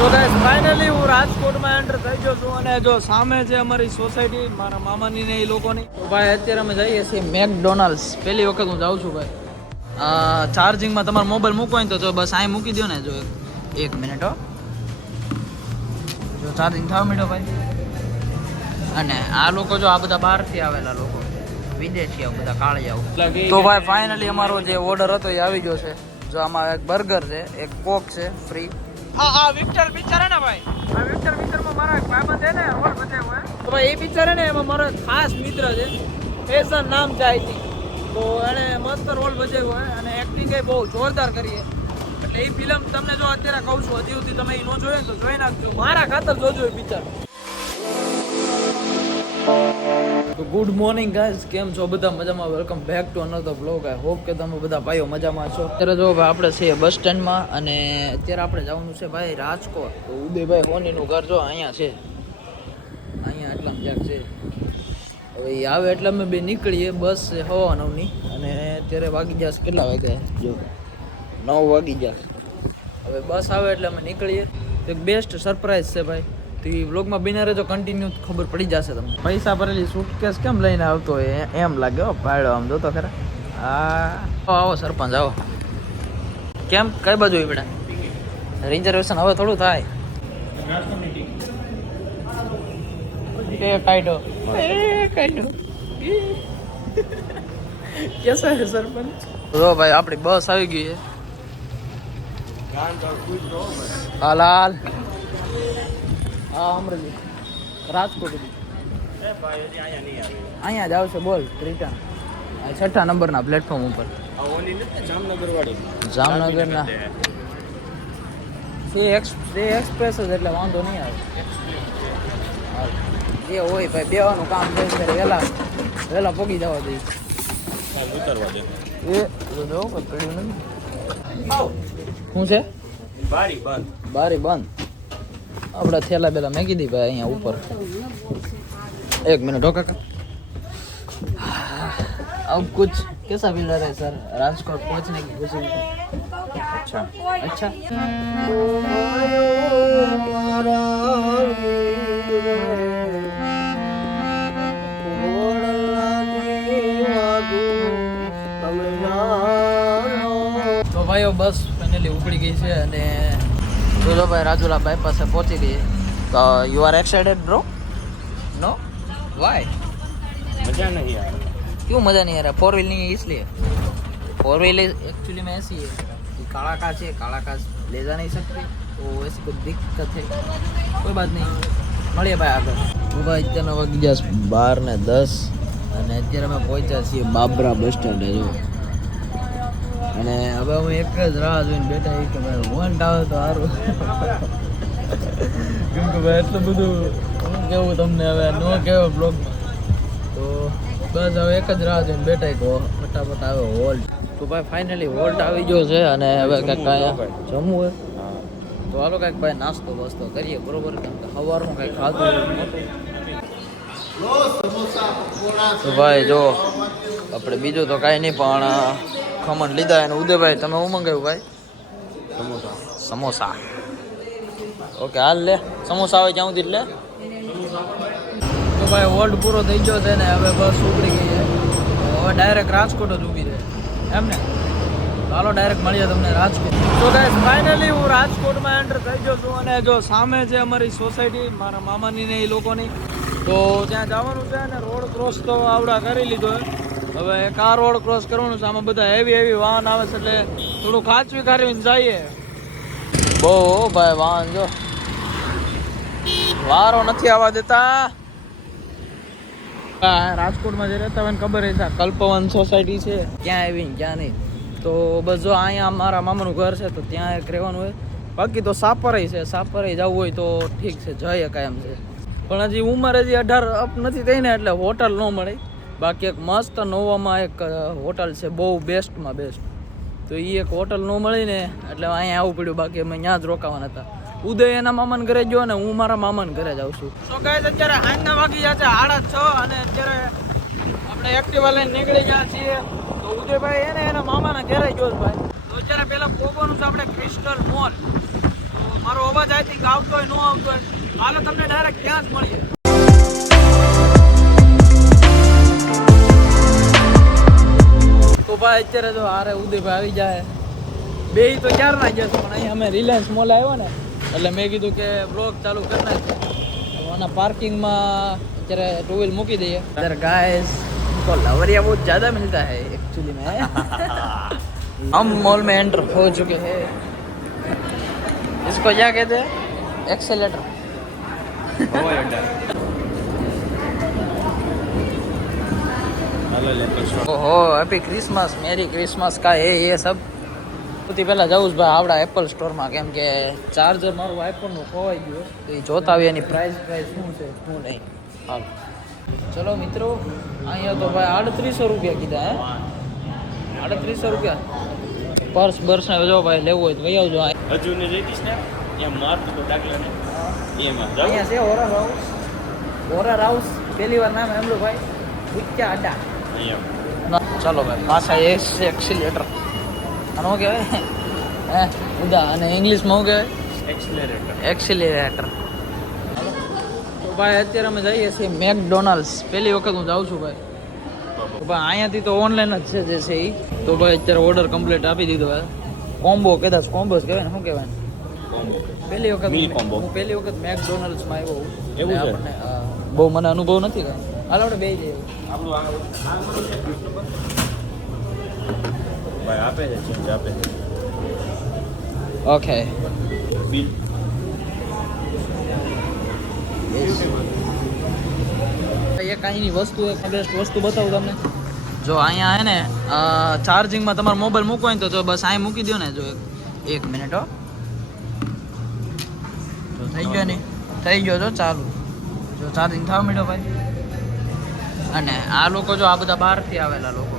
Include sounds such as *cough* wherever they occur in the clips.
તો guys finally હું રાજકોટમાં એન્ટર થઈ ગયો છું અને જો સામે છે અમારી સોસાયટી મારા મામાની ને એ લોકોની. તો ભાઈ અત્યારે અમે જઈએ છીએ મેકડોનાલ્ડ્સ. પહેલી વખત હું જાઉં છું ભાઈ. ચાર્જિંગમાં તમારો મોબાઈલ મૂકવો તો જો બસ અહીં મૂકી દો ને જો એક- મિનિટ હો. જો ચાર્જિંગ થવા માંડ્યો ભાઈ. અને આ લોકો જો આ બધા બહારથી આવેલા લોકો. વિદેશી આવું બધા કાળિયાઓ તો ભાઈ ફાઇનલી અમારો જે ઓર્ડર હતો એ આવી ગયો છે. જો આમાં એક બર્ગર છે એક કોક છે ફ્રી હા હા વિક્ટર પિક્ચર હે ને ભાઈ. આ વિક્ટર પિક્ચરમાં મારા ભાઈબંધ છે ને રોલ બજાવ્યો હોય. તો ભાઈ એ પિક્ચર હે ને એમાં મારો ખાસ મિત્ર છે. ફેશન નામ છે તો એણે મસ્ત રોલ ભજવ્યો હોય અને એક્ટિંગ એ બહુ જોરદાર કરી એટલે એ ફિલ્મ તમને જો અત્યારે કહું છું હજી સુધી તમે એ ન જોયો ને તો જોઈ નાખજો. મારા ખાતર જોજો એ પિક્ચર તો ગુડ મોર્નિંગ ગાઈઝ કેમ છો? બધા મજામાં? Welcome back to another blog I hope કે તમે બધા ભાઈઓ મજામાં છો. અત્યારે જો ભાઈ આપણે છીએ બસ સ્ટેન્ડમાં અને અત્યારે આપણે જવાનું છે ભાઈ રાજકોટ. તો ઉદયભાઈ હોનીનું ઘર જો અહીંયા છે. અહીંયા એટલા ક્યાંક છે. હવે આવે એટલે અમે બે નીકળીએ. બસ છે હવા નવની. અને અત્યારે વાગી જશે કેટલા વાગ્યા? જો, નવ વાગી જશે હવે બસ આવે એટલે અમે નીકળીએ. તો બેસ્ટ સરપ્રાઈઝ છે ભાઈ. તો એ વ્લોગમાં બિના રહેજો કન્ટિન્યુ ખબર પડી જશે તમને. પૈસા ભરેલી સુટકેસ કેમ લઈને આવતો હોય? એમ લાગે હો પાડો આમ જોતો ખરા. હા. આવો, સરપંચ, આવો. કેમ? કઈ બાજુ બેટા? રિઝર્વેશન હવે થોડું થાય. એ કાઢો એ કાઢો કેસા ભાઈ આપણી બસ આવી ગઈ છે. હાલ હાલ. હા અમરેલી. રાજકોટ અહીંયા જ આવશે બોલ રિટર્ન આ છઠ્ઠા નંબરના પ્લેટફોર્મ ઉપર. જામનગરના. એ એક્સપ્રેસ જ એટલે વાંધો નહીં આવે. જે હોય ભાઈ બેવાનું કામ થઈ ત્યારે વહેલા વહેલા પગી જવા દઈ એ કોઈ પડ્યું નથી. શું છે? બારી બંધ. બારી બંધ. આપણા થેલા બેલા મેકી દી ભાઈ અહીંયા ઉપર एक मिनट हो काका अब कुछ कैसा फील रहा है सर राजकोट पहुंचने की खुशी में अच्छा अच्छा તો ભાઈઓ બસ ફાઇનલી ઉપડી ગઈ છે અને જોજો ભાઈ રાજુલા ભાઈ પાસે પહોંચી ગઈ તો you are excited bro no why મજા નહીં આવે क्यों मज़ा नहीं आ रहा फोर व्हील नहीं है इसलिए फोर व्हील एक्चुअली में ऐसी है कि काला काच है काला काच ले जा नहीं सकते तो ऐसी कोई दिक्कत है कोई बात नहीं મળીએ ભાઈ આગળ હું ભાઈ અત્યારના વાગી જશે બાર ને દસ અને અત્યારે અમે પહોંચ્યા છીએ બાબરા બસ સ્ટેન્ડે જો અને હવે હું એક જ રાહ જોઈને બેઠા છીએ કે ભાઈ વોન્ટ આવે તો સારું કેમ કે ભાઈ એટલું બધું શું કેવું તમને હવે ન કહેવો બ્લોગમાં તો બસ હવે એક જ રાહ જોઈને બેઠા કે ફટાફટ આવે હોલ્ટ તો ભાઈ ફાઇનલી હોલ્ટ આવી ગયો છે અને હવે કંઈક કાંઈ જમવું હોય. તો હાલો કંઈક ભાઈ નાસ્તો વાસ્તો કરીએ બરોબર? કેમ કે સવારનું કંઈક ખાધું તો ભાઈ જો આપણે બીજું તો કાંઈ નહીં પણ ખમણ લીધા અને ઉદયભાઈ તમે હું મંગાવ્યું ભાઈ? સમોસા. સમોસા. ઓકે હાલ લે. સમોસા આવે ત્યાં સુધી લે. તો ભાઈ હોલ્ડ પૂરો થઈ ગયો છે ને હવે બસ ઉપડી ગઈ છે. હવે ડાયરેક્ટ રાજકોટ જ ઊભી રહે. એમ ને? ચાલો ડાયરેક્ટ મળીએ તમને રાજકોટ. તો ગાઈસ ફાઇનલી હું રાજકોટમાં એન્ટર થઈ ગયો છું અને જો સામે છે અમારી સોસાયટી મારા મામાની ને એ લોકોની. તો ત્યાં જવાનું છે અને રોડ ક્રોસ તો આવડા કરી લીધો છે. હવે કાર રોડ ક્રોસ કરવાનું છે. આમાં બધા હેવી હેવી વાહન આવે છે એટલે થોડું ખાચવી ખારીને જઈએ. બહુ ભાઈ વાહન જો. વારો નથી આવવા દેતા. રાજકોટમાં જે રહેતા હોય ને ખબર છે કલ્પવન સોસાયટી છે. ક્યાં આવી ક્યાં નહીં. તો બસ જો અહીંયા મારા મામાનું ઘર છે, તો ત્યાં એક રહેવાનું હોય બાકી તો સાપરય છે સાપરય જવું હોય તો ઠીક છે, જઈએ કાયમ છે. પણ હજી ઉંમર હજી અઢાર અપ નથી થઈ ને, એટલે હોટલ ન મળે. બાકી એક મસ્ત નોવામાં એક હોટલ છે, બહુ બેસ્ટમાં બેસ્ટ. તો એ એક હોટલ ન મળી ને એટલે અહીંયા આવવું પડ્યું. બાકી અમે ત્યાં જ રોકાવાના હતા. ઉદય એના મામાને ઘરે ગયો ને હું મારા મામાને ઘરે જ છું. તો ગાઈસ અત્યારે હાંજના વાગી ગયા છે આડા છ અને અત્યારે આપણે એક્ટિવા લઈને નીકળી ગયા છીએ. તો ઉદયભાઈ એને એના મામાના ઘરે ગયો ભાઈ. તો અત્યારે પેલા પોગવાનું છે આપણે ક્રિસ્ટલ મોલ મારો અવાજ આઈ થિંક આવતો હોય ન આવતો હોય. હાલ તમને ડાયરેક્ટ ત્યાં જ મળીએ. ભાઈ અત્યારે જો આરે ઉદયભાઈ આવી જાય બે તો ક્યાર ના ગયા પણ અહીંયા અમે રિલાયન્સ મોલ આવ્યો ને એટલે મેં કીધું કે બ્લોગ ચાલુ કરી નાખીએ આના પાર્કિંગમાં અત્યારે ટુ વ્હીલ મૂકી દઈએ અત્યારે गाइस इनको लवरिया बहुत ज्यादा मिलता है एक्चुअली में हम मॉल में एंटर हो चुके हैं इसको क्या कहते हैं एक्सेलेटर ઓહો હેપી ક્રિસમસ મેરી ક્રિસમસ કા એ એ સબ? સૌથી પહેલાં જવું જ ભાઈ આપણા એપલ સ્ટોરમાં કેમ કે ચાર્જર મારું આઈફોનનું ખોવાઈ ગયું. તો એ જોતા આવીએ એની પ્રાઇસ પ્રાઇસ શું છે શું નહીં. હાલ. ચલો મિત્રો અહીંયા તો ભાઈ આડત્રીસો રૂપિયા કીધા હે? આડત્રીસો રૂપિયા. પર્સ બર્સ ને જો ભાઈ લેવું હોય તો વહી આવજો હજુ ને જઈતીશ ને? એમ મારતું તો દાખલા ને. એમાં અહીંયા છે હોરર હાઉસ હોરર હાઉસ પહેલી વાર નામ એમલું ભાઈ. ઉચ્ચા ના, ચાલો ભાઈ પાછા એસ એક્સિલેટર આનો શું કહેવાય? *laughs* હે ઉદા અને ઇંગ્લિશમાં શું કહેવાય? એક્સલેરેટર એક્સિલેટર તો ભાઈ અત્યારે અમે જઈએ છીએ મેકડોનાલ્ડ્સ. પહેલી વખત હું જાઉં છું ભાઈ. તો ભાઈ અહીંયાથી તો ઓનલાઈન જ છે જે છે એ તો ભાઈ અત્યારે ઓર્ડર કમ્પ્લીટ આપી દીધો ભાઈ. કોમ્બો કદાચ કોમ્બો કહેવાય ને શું કહેવાય? પહેલી વખત હું- પહેલી વખત મેકડોનાલ્ડ્સમાં આવ્યો એવું આપણને, બહુ મને અનુભવ નથી કાંઈ હાલ આપણે બે જઈએ. ભાઈ આપે છે ચેન્જ આપે છે ઓકે બિલ એક અહીંની વસ્તુ એક બેસ્ટ વસ્તુ બતાવું તમને જો અહીંયા હે ને ચાર્જિંગમાં તમારો મોબાઈલ મૂકવો હોય ને તો જો બસ અહીં મૂકી દો ને જો એક એક મિનિટ હો જો થઈ ગયો ને થઈ ગયો જો ચાલુ જો ચાર્જિંગ થવા માંડ્યો ભાઈ અને આ લોકો જો આ બધા બહારથી આવેલા લોકો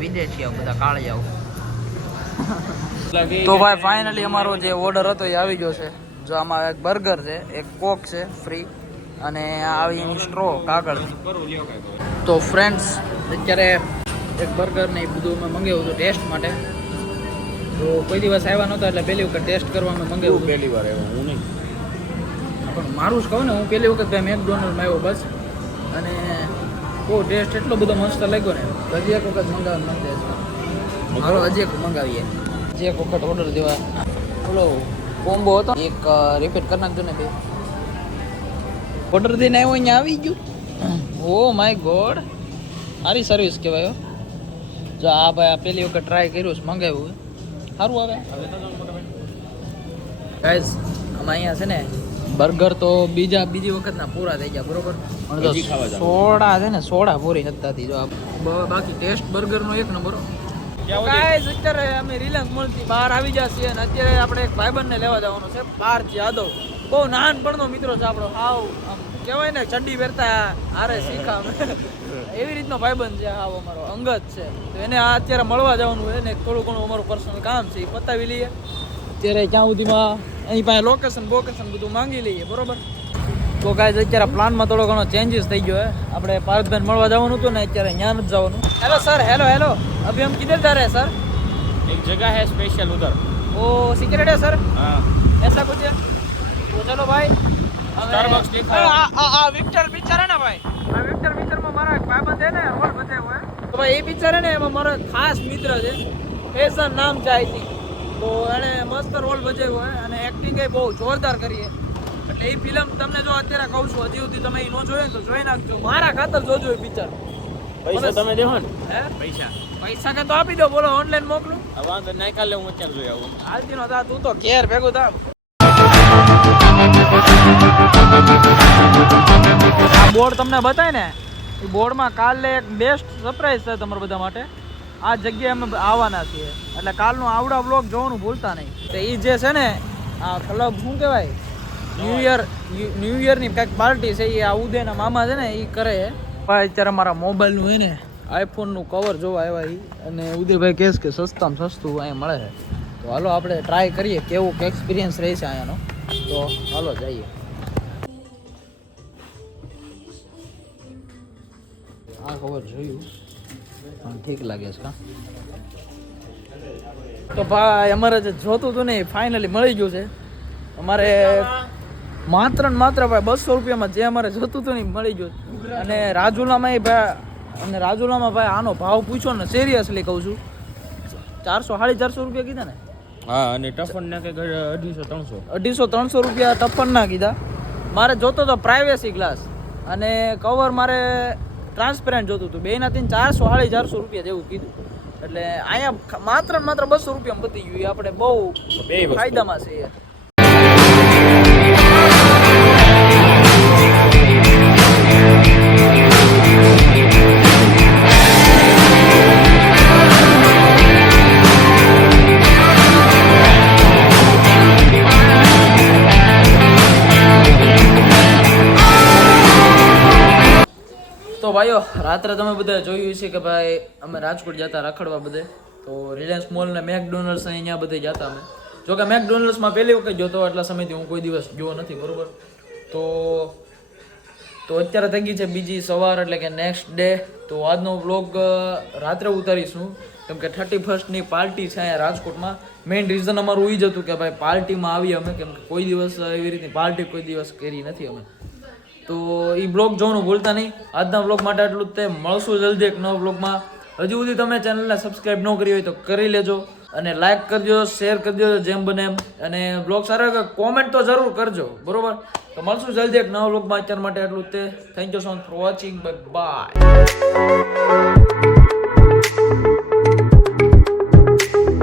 વિદેશી આ બધા કાળિયાઓ તો ભાઈ ફાઇનલી અમારો જે ઓર્ડર હતો એ આવી ગયો છે. જો આમાં એક બર્ગર છે એક કોક છે ફ્રી અને આવી સ્ટ્રો કાગળ તો ફ્રેન્ડ્સ અત્યારે એક બર્ગર ને એ બધું અમે મંગાવ્યું હતું ટેસ્ટ માટે. તો કોઈ દિવસ આવ્યા નહોતા એટલે પહેલી વખત ટેસ્ટ કરવા અમે મંગાવ્યું પહેલી વાર આવ્યો હું નહીં. પણ મારું જ કહું ને હું પહેલી વખત મેકડોનલ્ડમાં આવ્યો બસ. અને બહુ ટેસ્ટ એટલો બધો મસ્ત લાગ્યો ને. હજી એક વખત મંગાવવાનું મન છે. હાલો હજી એક મંગાવીએ. હજી એક વખત ઓર્ડર દેવા બોલો કોમ્બો હતો એક રિપીટ કરી નાખજો ને બે. ઓર્ડર દઈને આવ્યો અહીંયા આવી ગયું. ઓ માય ગોડ સારી સર્વિસ કહેવાય. જો આ ભાઈ આ પહેલી વખત ટ્રાય કર્યું છે મંગાવ્યું સારું આવે. ગાઈઝ અમે અહીંયા છે ને બર્ગર તો બીજા બીજી વખતના પૂરા થઈ ગયા બરોબર? પણ. સોડા છે ને સોડા પૂરી નથી થતી જો બાકી ટેસ્ટ બર્ગરનો એક નંબર. ગાઈઝ અત્યારે અમે રિલાયન્સ મોલથી બહાર આવી છીએ અને અત્યારે આપણે એક ભાઈબંધને લેવા જવાનું છે બહાર યાદવ બહુ નાનપણનો મિત્રો છે આપણો હાવ આમ કહેવાય ને ચડ્ડી પહેરતા આરે શીખા એવી રીતનો ભાઈબંધ છે હાવ અમારો અંગત છે. તો એને આ અત્યારે મળવા જવાનું છે ને થોડું ઘણું અમારું પર્સનલ કામ છે એ પતાવી લઈએ. અત્યારે ક્યાં સુધીમાં અહીં પાસે લોકેશન બોકેશન બધું માંગી લઈએ બરોબર તો ગાઈઝ અત્યારે પ્લાનમાં થોડો ઘણો ચેન્જીસ થઈ ગયો હે આપણે પાર્થભાઈ મળવા જવાનું હતું ને અત્યારે અહીંયા નથી જવાનું હેલો સર હેલો હેલો अभी हम किधर जा रहे हैं सर એક જગહ હે સ્પેશિયલ ઉધર वो सीक्रेट है सर હા ऐसा कुछ है तो चलो भाई हमें- Starbucks लिखा है। आ, आ, आ, विक्टर पिक्चर है ना भाई આ વિક્ટર પિક્ચર માં મારા એક ભાઈબંધ છે ને રોલ બજાવ્યો હે તો ભાઈ એ પિક્ચર હે ને એમાં મારો ખાસ મિત્ર છે ફેશન નામ છે આઈ થિંક તો એણે મસ્ત રોલ બજાવ્યો હોય અને એક્ટિંગ એ બહુ જોરદાર કરી એટલે એ ફિલ્મ તમને જો અત્યારે કહું છું હજી સુધી તમે એ ન જોયો તો જોઈ નાખજો. મારા ખાતર જોજો એ પિક્ચર પૈસા તમે દેવો ને. હે? પૈસા. પૈસા કે તો આપી દો બોલો ઓનલાઈન મોકલું. વાંધો નહીં કાલે હું અત્યારે જોઈ આવું. હાલતી નો તા તું તો ઘેર ભેગો થા. આ બોર્ડ તમને બતાય ને એ બોર્ડમાં કાલે એક બેસ્ટ સરપ્રાઈઝ છે તમારા બધા માટે. આ જગ્યાએ અમે આવવાના છીએ. એટલે કાલનો આવડા બ્લોગ જોવાનું ભૂલતા નહીં. તો એ જે છે ને, આ ક્લબ શું કહેવાય? ન્યૂ યર ન્યૂ યરની કંઈક પાર્ટી છે એ આ ઉદયના મામા છે ને એ કરે ભાઈ, અત્યારે મારા મોબાઈલનું હોય ને આઈફોનનું કવર જોવા આવ્યા એ અને ઉદયભાઈ કહેશ કે સસ્તામાં સસ્તું અહીંયા મળે છે. તો હાલો આપણે ટ્રાય કરીએ કેવું એક્સપિરિયન્સ રહે છે અહીંયાનો તો હાલો જઈએ. આ ખબર જોયું. ઠીક લાગે છે તો ભાઈ અમારે જે જોતું હતું ને એ ફાઇનલી મળી ગયું છે. અમારે માત્ર ને માત્ર ભાઈ બસો રૂપિયામાં જે અમારે જોતું હતું ને મળી ગયું અને રાજુલામાં એ ભાઈ અને રાજુલામાં ભાઈ આનો ભાવ પૂછો ને સિરિયસલી કહું છું. ચારસો સાડી ચારસો રૂપિયા કીધા ને? હા અને ટફન ના કે અઢીસો ત્રણસો. અઢીસો ત્રણસો રૂપિયા ટપ્પનના કીધા. મારે જોતો તો પ્રાઇવેસી ગ્લાસ અને કવર મારે ટ્રાન્સપેરન્ટ જોતું હતું. બેના ત્રણ ચારસો સાડી ચારસો રૂપિયા જેવું કીધું. એટલે અહીંયા માત્ર માત્ર બસો રૂપિયામાં પતી ગયું. આપણે બહુ ફાયદામાં છે. યાર રાત્રે તમે બધા જોયું છે કે ભાઈ, અમે રાજકોટ જતા રખડવા બધે. તો રિલાયન્સ મોલ ને મેકડોનલ્સ અહીંયા બધે જતા અમે. જો કે મેકડોનલ્ડ્સમાં પહેલી વખત જોતો એટલા સમયથી હું કોઈ દિવસ જોયો નથી, બરોબર? તો તો અત્યારે થઈ ગઈ છે બીજી સવાર, એટલે કે નેક્સ્ટ ડે તો આજનો વ્લોગ રાત્રે ઉતારીશું. કેમ કે થર્ટી ફર્સ્ટની પાર્ટી છે અહીંયા રાજકોટમાં. મેઇન રીઝન અમારું એ જ હતું કે ભાઈ, પાર્ટીમાં આવીએ અમે. કેમ કે કોઈ દિવસ એવી રીતની પાર્ટી કોઈ દિવસ કરી નથી અમે. તો એ બ્લોગ જોવાનું ભૂલતા નહીં. આજના બ્લોગ માટે આટલું જ તે. મળશું જલ્દી એક નવા બ્લોગમાં. હજુ સુધી તમે ચેનલને સબસ્ક્રાઈબ ન કરી હોય તો કરી લેજો અને લાઈક કરજો શેર કરજો, જેમ બને એમ. અને બ્લોગ સારો કોમેન્ટ તો જરૂર કરજો. બરોબર? તો મળશું જલ્દી એક નવા બ્લોગમાં. અત્યાર માટે આટલું જ તે. Thank you so much for watching bye